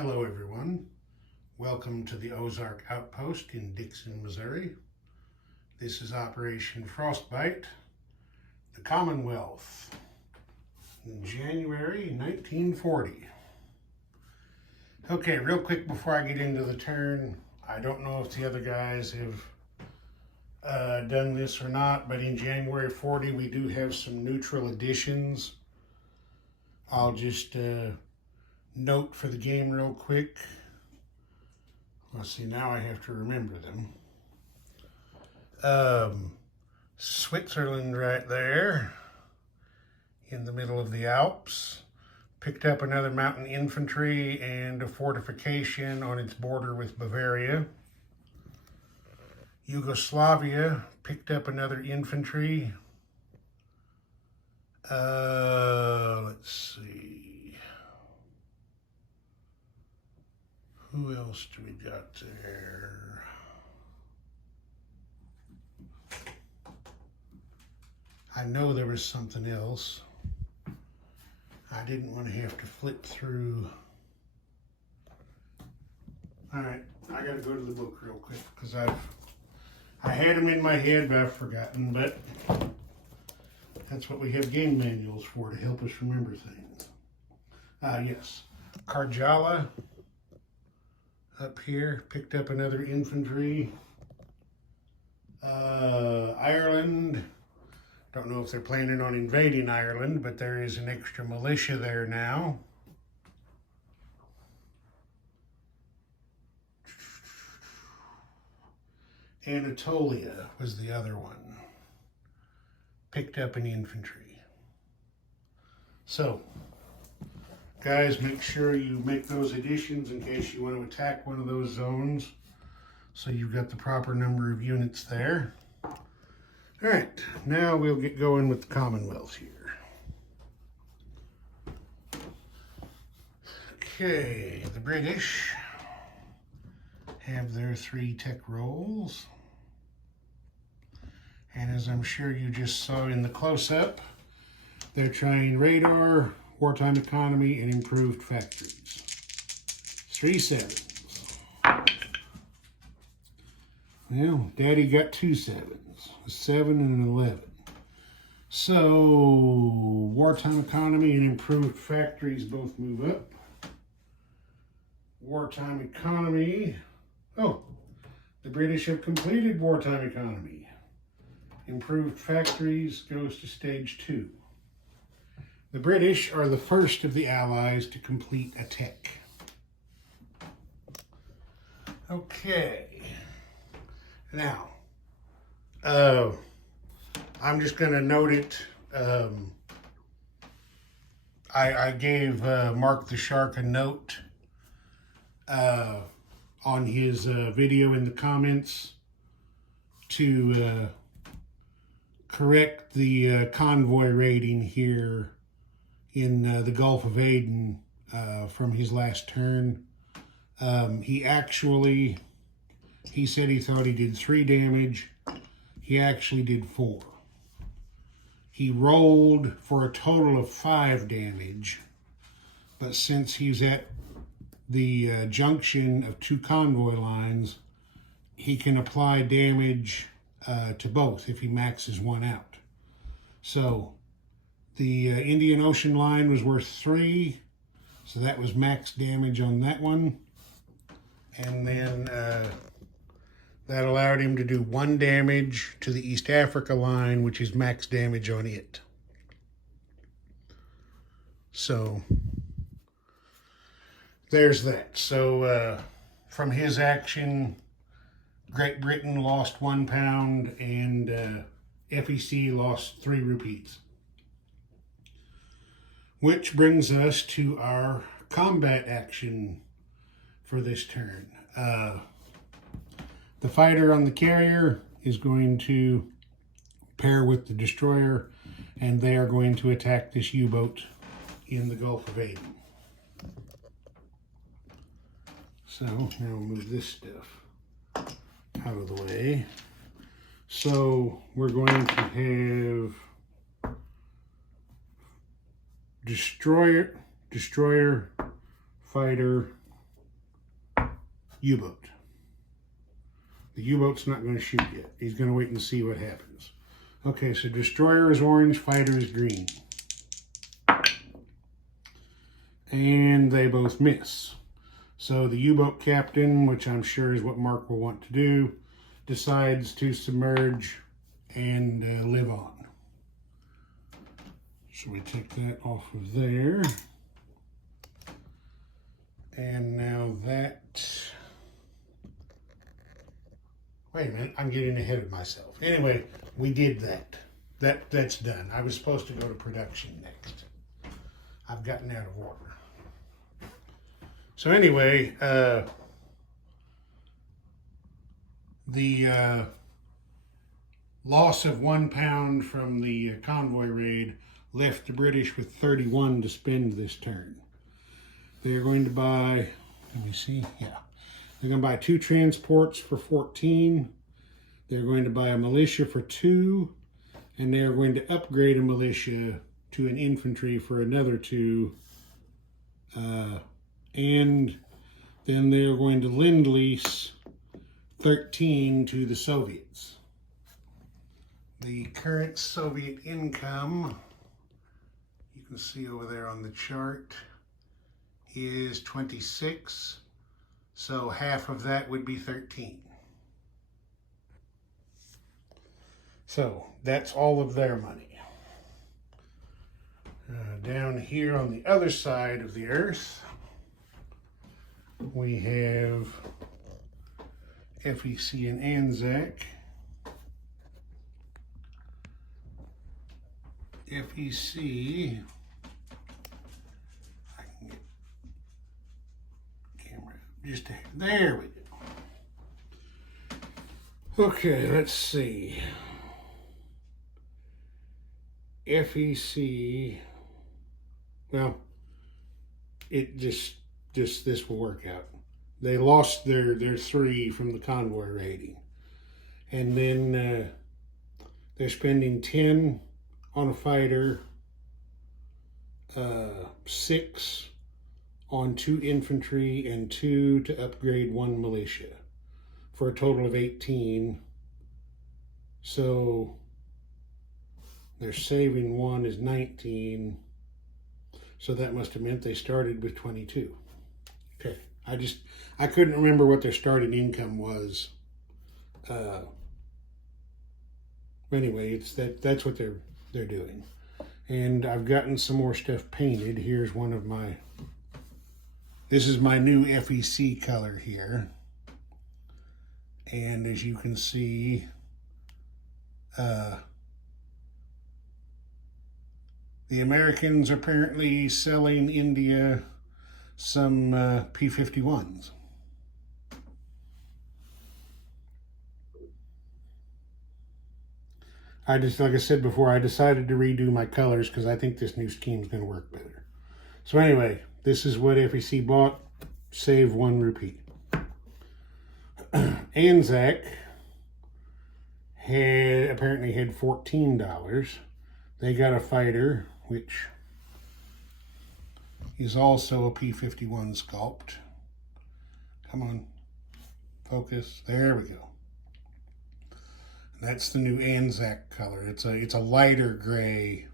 Hello everyone. Welcome to the Ozark Outpost in Dixon, Missouri. This is Operation Frostbite, the Commonwealth, in January 1940. Okay, real quick before I get into the turn, I don't know if the other guys have done this or not, but in January 40 we do have some neutral additions. I'll just note for the game real quick. Let's see, now I have to remember them. Switzerland right there in the middle of the Alps. Picked up another mountain infantry and a fortification on its border with Bavaria. Yugoslavia picked up another infantry. Let's see. Who else do we got there? I know there was something else. I didn't want to have to flip through. All right, I gotta go to the book real quick because I had them in my head, but I've forgotten. But that's what we have game manuals for, to help us remember things. Yes, Karjala up here picked up another infantry. Ireland, don't know if they're planning on invading Ireland, but there is an extra militia there now. Anatolia was the other one. Picked up an infantry. So, guys, make sure you make those additions in case you want to attack one of those zones. So you've got the proper number of units there. All right, now we'll get going with the Commonwealth here. Okay, the British have their 3 tech rolls. And as I'm sure you just saw in the close-up, they're trying radar, wartime economy, and improved factories. 3 sevens. Well, Daddy got 2 sevens, a 7 and an 11. So, wartime economy and improved factories both move up. Wartime economy, oh, the British have completed wartime economy. Improved factories goes to stage 2. The British are the first of the Allies to complete a tech. Okay. Now, I'm just going to note it. I gave Mark the Shark a note on his video in the comments to correct the convoy rating here in the Gulf of Aden from his last turn. He said he thought he did 3 damage. He actually did 4. He rolled for a total of 5 damage, but since he's at the junction of 2 convoy lines, he can apply damage to both if he maxes one out. So the Indian Ocean line was worth 3, so that was max damage on that one. And then that allowed him to do 1 damage to the East Africa line, which is max damage on it. So there's that. So from his action, Great Britain lost 1 pound and FEC lost 3 rupees. Which brings us to our combat action for this turn. The fighter on the carrier is going to pair with the destroyer, and they are going to attack this U-boat in the Gulf of Aden. So now we'll move this stuff out of the way. So we're going to have destroyer, fighter, U-boat. The U-boat's not going to shoot yet. He's going to wait and see what happens. Okay, so destroyer is orange, fighter is green. And they both miss. So the U-boat captain, which I'm sure is what Mark will want to do, decides to submerge and live on. So we take that off of there. And now that... Wait a minute, I'm getting ahead of myself. Anyway, we did that. That's done. I was supposed to go to production next. I've gotten out of order. So anyway, the loss of 1 pound from the convoy raid left the British with 31 to spend this turn. They're going to buy, let me see, yeah. They're going to buy 2 transports for 14. They're going to buy a militia for 2. And they're going to upgrade a militia to an infantry for another 2. And then they're going to lend-lease 13 to the Soviets. The current Soviet income, you can see over there on the chart, is 26. So half of that would be 13. So that's all of their money. Down here on the other side of the earth, we have FEC and Anzac. FEC, I can get camera just there we go. Okay, let's see. FEC, well, it just this will work out. They lost their 3 from the convoy raiding. And then they're spending 10 on a fighter, 6 on 2 infantry, and 2 to upgrade 1 militia, for a total of 18. So they're saving 1 is 19. So that must have meant they started with 22. Okay, I couldn't remember what their starting income was. Anyway, it's that's what they're doing. And I've gotten some more stuff painted. Here's one of my, this is my new FEC color here. And as you can see, the Americans are apparently selling India some P-51s. Like I said before, I decided to redo my colors because I think this new scheme is going to work better. So anyway, this is what FEC bought. Save 1 rupee. Anzac apparently had $14. They got a fighter, which is also a P-51 sculpt. Come on, focus. There we go. That's the new Anzac color. It's a lighter gray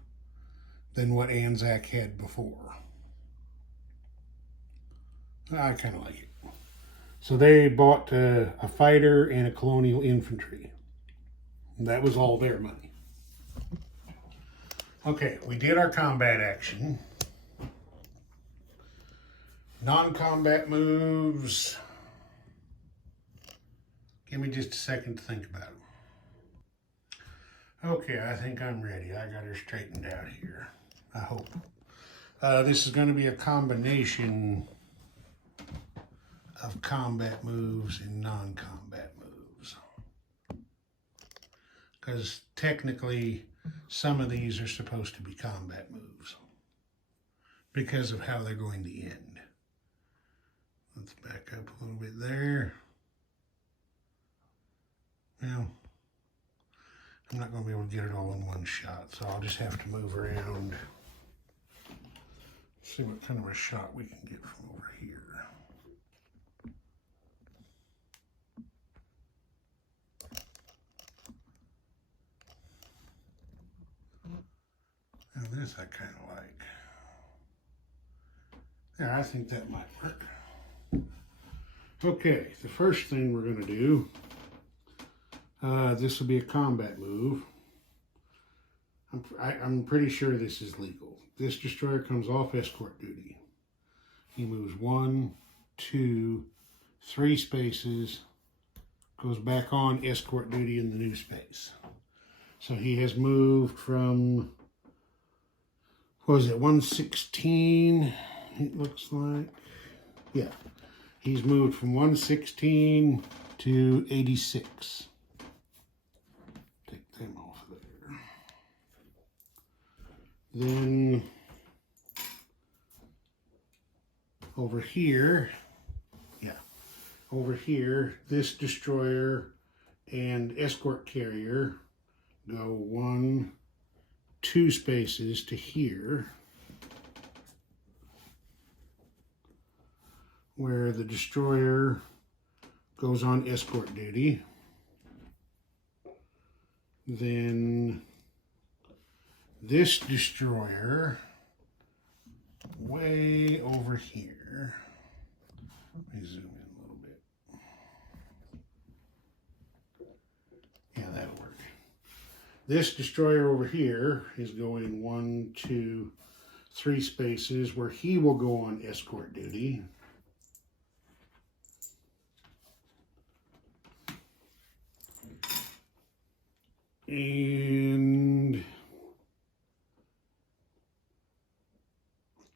than what Anzac had before. I kind of like it. So they bought a fighter and a colonial infantry. That was all their money. Okay, we did our combat action. Non-combat moves. Give me just a second to think about them. Okay, I think I'm ready. I got her straightened out here, I hope. This is going to be a combination of combat moves and non-combat moves. Because technically, some of these are supposed to be combat moves because of how they're going to end. Let's back up a little bit there. Well, I'm not going to be able to get it all in one shot, so I'll just have to move around. See what kind of a shot we can get from over here. This I kind of like. There, I think that might work. Okay, the first thing we're going to do, this will be a combat move. I'm pretty sure this is legal. This destroyer comes off escort duty. He moves 1, 2, 3 spaces, goes back on escort duty in the new space. So he has moved from, what was it, 116, it looks like. Yeah, he's moved from 116 to 86. Take them off of there. Then over here, over here, this destroyer and escort carrier go 1, 2 spaces to here, where the destroyer goes on escort duty. Then this destroyer way over here. Let me zoom in a little bit. Yeah, that'll work. This destroyer over here is going 1, 2, 3 spaces where he will go on escort duty. And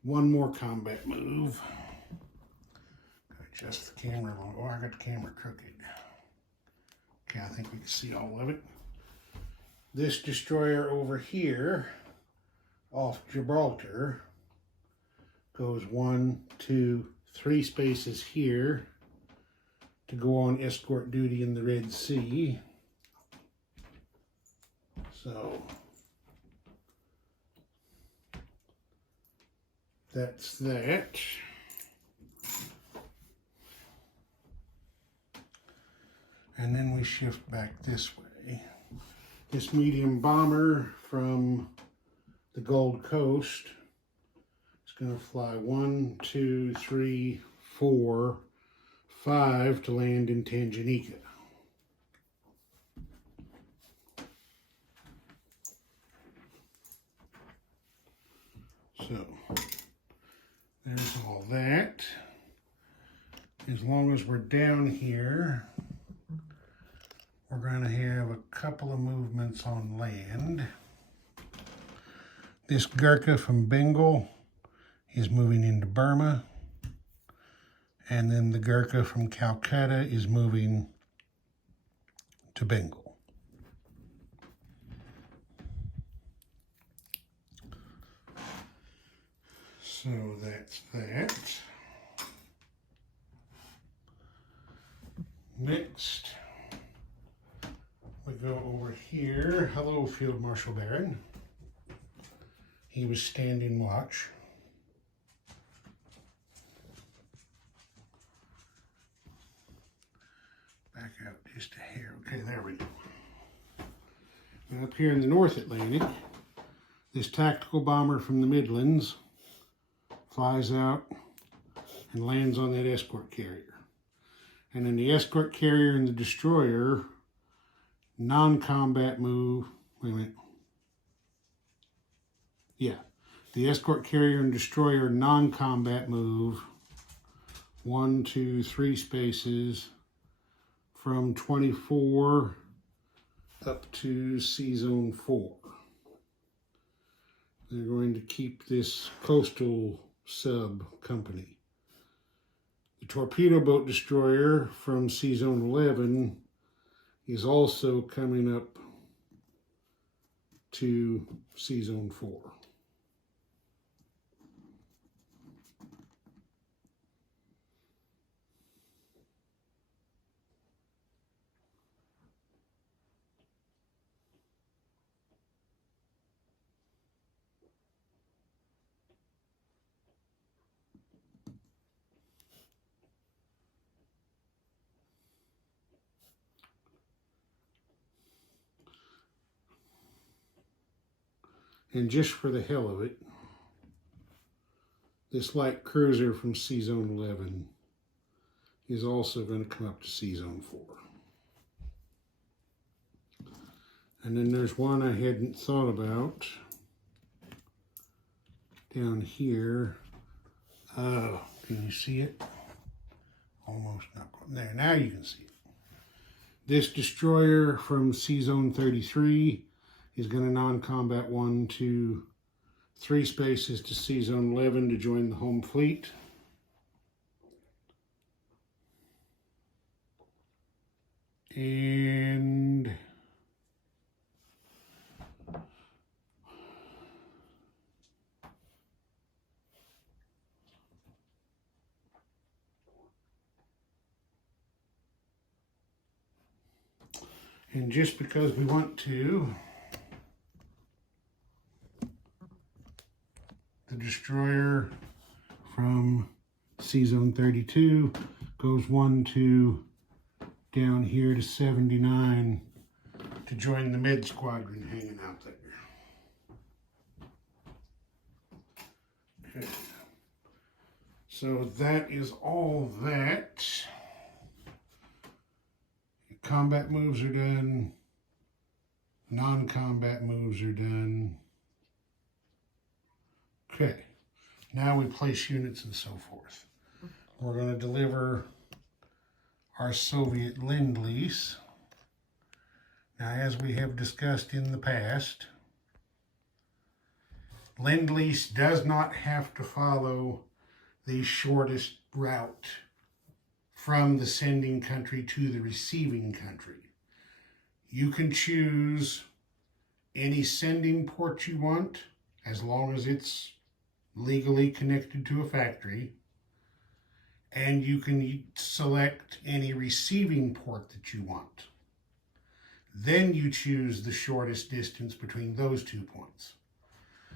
one more combat move. Adjust the camera a little. Oh, I got the camera crooked. Okay, I think we can see all of it. This destroyer over here off Gibraltar goes 1, 2, 3 spaces here to go on escort duty in the Red Sea. So that's that. And then we shift back this way. This medium bomber from the Gold Coast is going to fly 1, 2, 3, 4, 5 to land in Tanganyika. So there's all that. As long as we're down here, we're going to have a couple of movements on land. This Gurkha from Bengal is moving into Burma. And then the Gurkha from Calcutta is moving to Bengal. So that's that. Next, we go over here. Hello, Field Marshal Barron. He was standing watch. Back out just a hair. Okay, there we go. And up here in the North Atlantic, this tactical bomber from the Midlands flies out and lands on that escort carrier. And then the escort carrier and the destroyer, non-combat move, wait a minute. Yeah, the escort carrier and destroyer non-combat move, 1, 2, 3 spaces from 24 up to Sea Zone 4. They're going to keep this coastal sub company. The torpedo boat destroyer from Sea Zone 11 is also coming up to Sea Zone 4. And just for the hell of it, this light cruiser from Sea Zone 11 is also going to come up to Sea Zone 4. And then there's one I hadn't thought about down here. Can you see it? Almost not going there. Now you can see it. This destroyer from Sea Zone 33 is going to non-combat 1 to 3 spaces to Sea Zone 11 to join the home fleet. And just because we want to, the destroyer from Sea Zone 32 goes 1 to down here to 79 to join the mid squadron hanging out there. Okay. So that is all that. Combat moves are done. Non-combat moves are done. Okay. Now we place units and so forth. We're going to deliver our Soviet Lend-Lease. Now, as we have discussed in the past, Lend-Lease does not have to follow the shortest route from the sending country to the receiving country. You can choose any sending port you want, as long as it's legally connected to a factory, and you can select any receiving port that you want. Then you choose the shortest distance between those 2 points.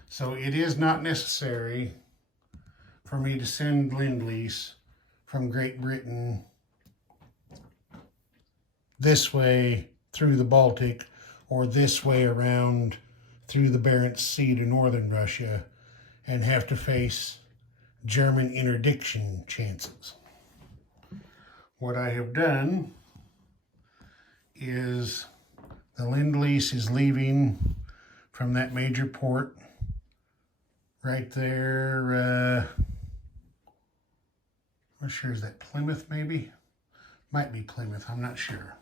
So it is not necessary for me to send Lend-Lease from Great Britain this way through the Baltic, or this way around through the Barents Sea to northern Russia, and have to face German interdiction chances. What I have done is the Lend-Lease is leaving from that major port right there. I'm not sure, is that Plymouth maybe? Might be Plymouth, I'm not sure.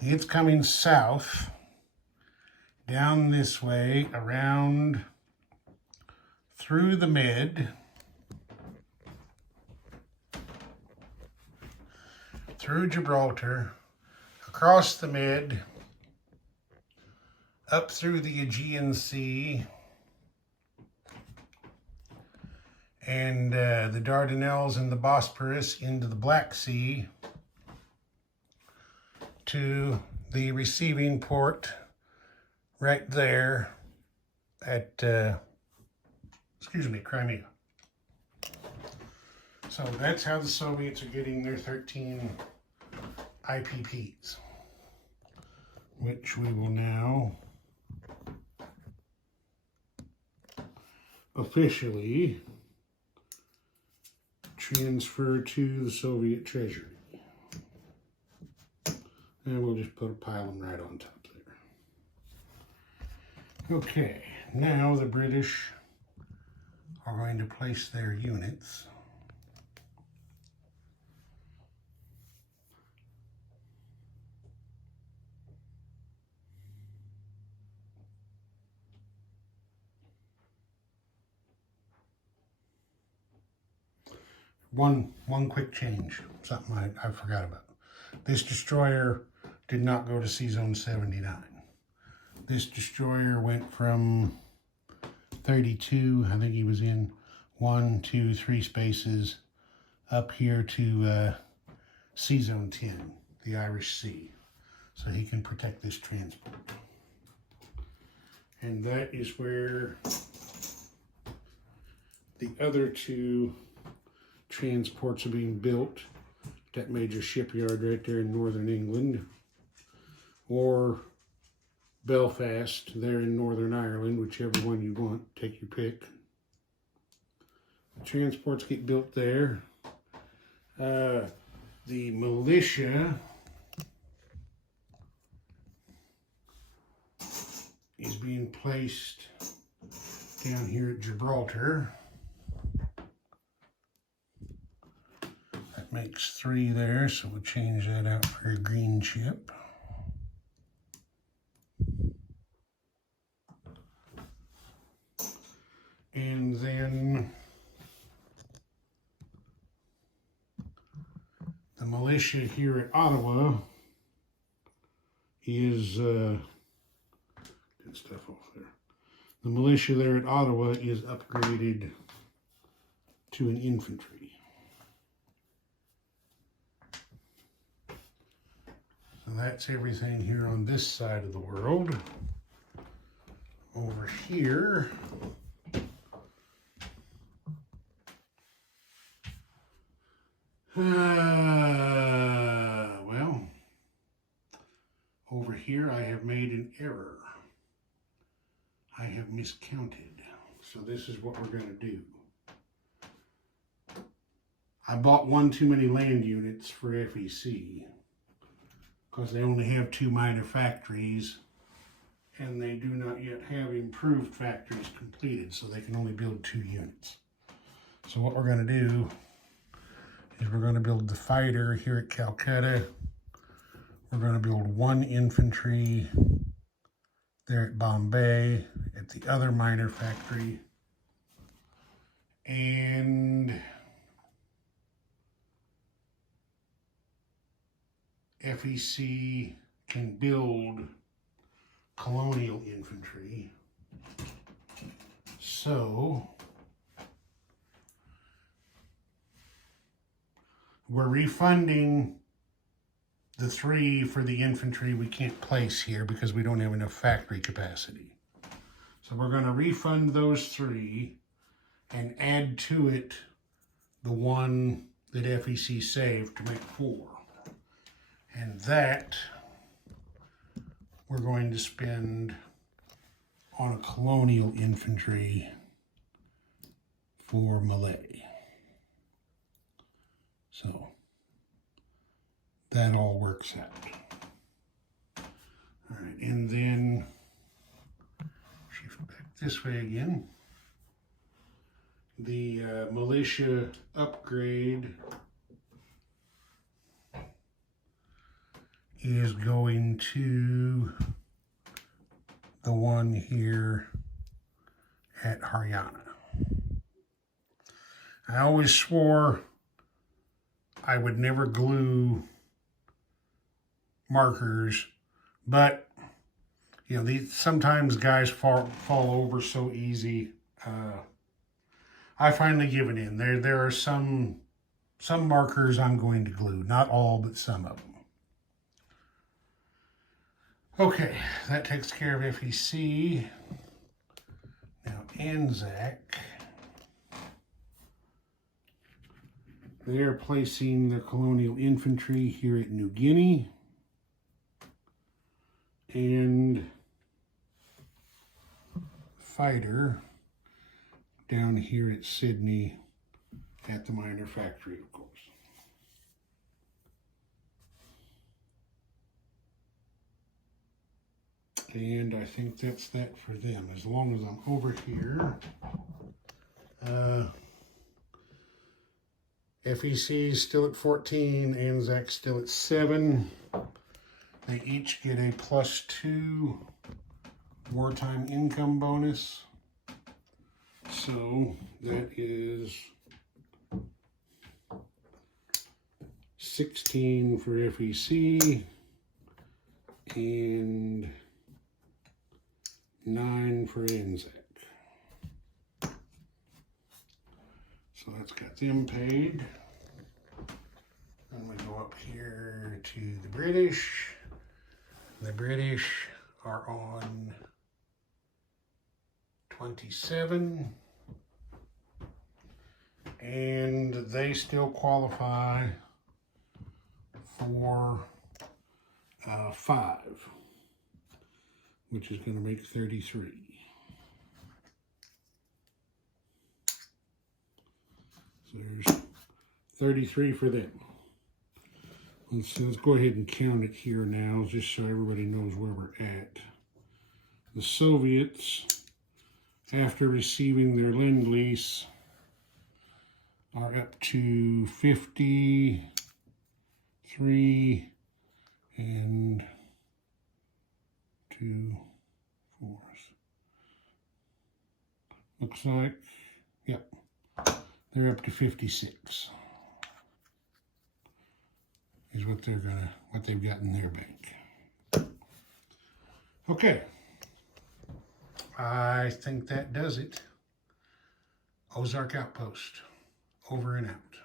It's coming south, down this way, around through the mid, through Gibraltar, across the mid, up through the Aegean Sea, and the Dardanelles and the Bosporus into the Black Sea, to the receiving port right there at, Crimea. So that's how the Soviets are getting their 13 IPPs, which we will now officially transfer to the Soviet Treasury. And we'll just put a pile of them right on top there. Okay, now the British are going to place their units one quick change, something I forgot about. This destroyer did not go to Sea Zone 79. This destroyer went from 32, I think he was in 1, 2, 3 spaces up here to Sea Zone 10, the Irish Sea, so he can protect this transport. And that is where the other 2 transports are being built, that major shipyard right there in northern England, or Belfast, there in Northern Ireland, whichever one you want, take your pick. Transports get built there. The militia is being placed down here at Gibraltar. That makes 3 there, so we'll change that out for a green chip. And then the militia here at Ottawa is get stuff off there. The militia there at Ottawa is upgraded to an infantry. So that's everything here on this side of the world. Over here, well, over here I have made an error. I have miscounted. So this is what we're going to do. I bought one too many land units for FEC because they only have 2 minor factories and they do not yet have improved factories completed, so they can only build 2 units. So what we're going to do is we're going to build the fighter here at Calcutta. We're going to build 1 infantry there at Bombay at the other minor factory. And FEC can build colonial infantry. So we're refunding the 3 for the infantry we can't place here because we don't have enough factory capacity. So we're going to refund those 3 and add to it the 1 that FEC saved to make 4. And that we're going to spend on a colonial infantry for Malay. So that all works out. All right, and then shift back this way again. The militia upgrade is going to the one here at Haryana. I always swore I would never glue markers, but you know, sometimes guys fall over so easy. I finally given in. There are some markers I'm going to glue, not all, but some of them. Okay, that takes care of FEC. Now Anzac, they're placing their colonial infantry here at New Guinea and fighter down here at Sydney at the minor factory, of course. And I think that's that for them. As long as I'm over here, FEC is still at 14, Anzac still at 7. They each get a +2 wartime income bonus. So that is 16 for FEC and 9 for Anzac. So that's got them paid. And we go up here to the British. The British are on 27. And they still qualify for 5. which is going to make 33. So there's 33 for them. Let's go ahead and count it here now, just so everybody knows where we're at. The Soviets, after receiving their Lend-Lease, are up to 53 and 2/4. Looks like, yep, they're up to 56. Is what they've got in their bank. Okay. I think that does it. Ozark Outpost. Over and out.